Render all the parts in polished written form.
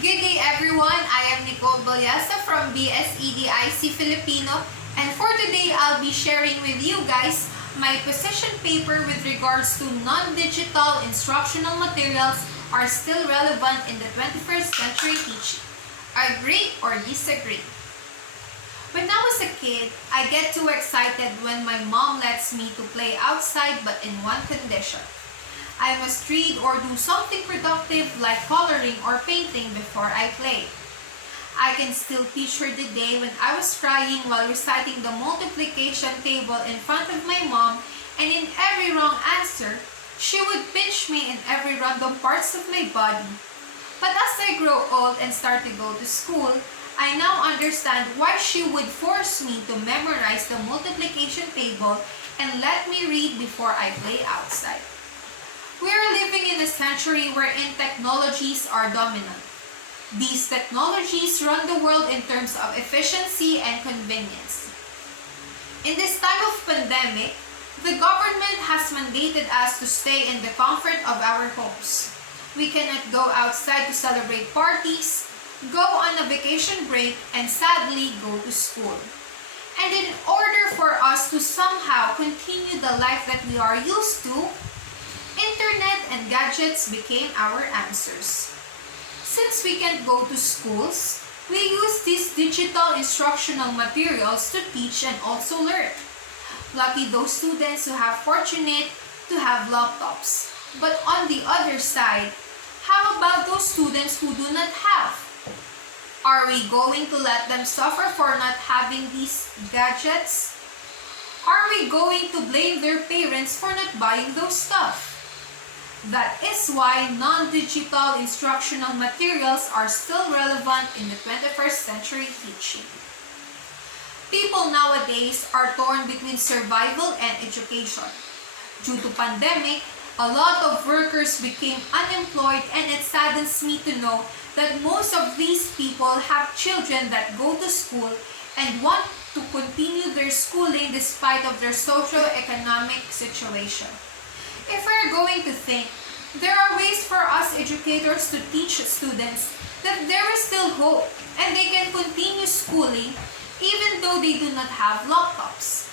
Good day everyone, I am Nicole Balyasa from BSEDIC Filipino, and for today I'll be sharing with you guys my position paper with regards to non-digital instructional materials are still relevant in the 21st century teaching. Agree or disagree? When I was a kid, I get too excited when my mom lets me to play outside but in one condition. I must read or do something productive like coloring or painting before I play. I can still picture the day when I was crying while reciting the multiplication table in front of my mom, and in every wrong answer, she would pinch me in every random parts of my body. But as I grow old and start to go to school, I now understand why she would force me to memorize the multiplication table and let me read before I play outside. We are living in a century wherein technologies are dominant. These technologies run the world in terms of efficiency and convenience. In this time of pandemic, the government has mandated us to stay in the comfort of our homes. We cannot go outside to celebrate parties, go on a vacation break, and sadly go to school. And in order for us to somehow continue the life that we are used to, internet and gadgets became our answers. Since we can't go to schools, we use these digital instructional materials to teach and also learn. Lucky those students who have fortunate to have laptops. But on the other side, how about those students who do not have? Are we going to let them suffer for not having these gadgets? Are we going to blame their parents for not buying those stuff? That is why non-digital instructional materials are still relevant in the 21st century teaching. People nowadays are torn between survival and education. Due to pandemic, a lot of workers became unemployed, and it saddens me to know that most of these people have children that go to school and want to continue their schooling despite of their socio-economic situation. If we're going to think, there are ways for us educators to teach students that there is still hope and they can continue schooling even though they do not have laptops.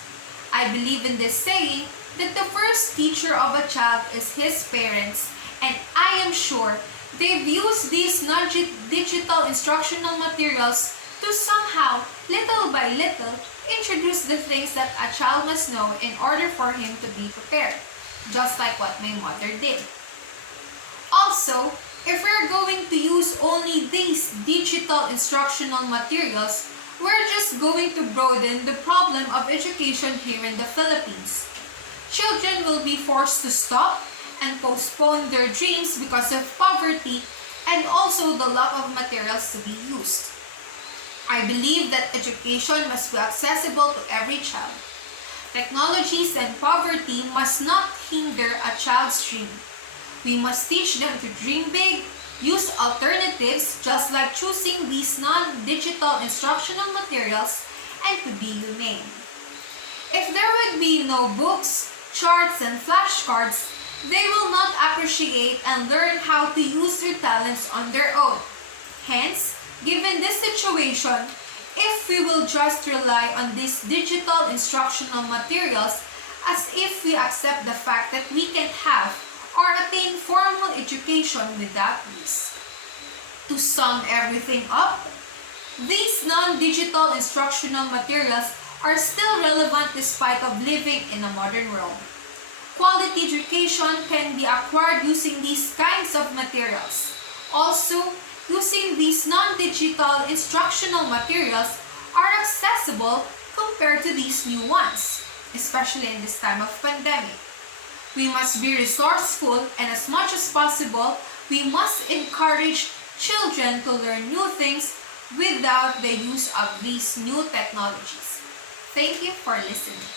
I believe in this saying that the first teacher of a child is his parents, and I am sure they've used these non-digital instructional materials to somehow, little by little, introduce the things that a child must know in order for him to be prepared. Just like what my mother did. Also, if we're going to use only these digital instructional materials, we're just going to broaden the problem of education here in the Philippines. Children will be forced to stop and postpone their dreams because of poverty and also the lack of materials to be used. I believe that education must be accessible to every child. Technologies and poverty must not hinder a child's dream. We must teach them to dream big, use alternatives just like choosing these non-digital instructional materials, and to be humane. If there would be no books, charts, and flashcards, they will not appreciate and learn how to use their talents on their own. Hence, given this situation, if we will just rely on these digital instructional materials as if we accept the fact that we can't have or attain formal education without these. To sum everything up, these non-digital instructional materials are still relevant despite of living in a modern world. Quality education can be acquired using these kinds of materials. Also, using these non-digital instructional materials are accessible compared to these new ones, especially in this time of pandemic. We must be resourceful, and as much as possible, we must encourage children to learn new things without the use of these new technologies. Thank you for listening.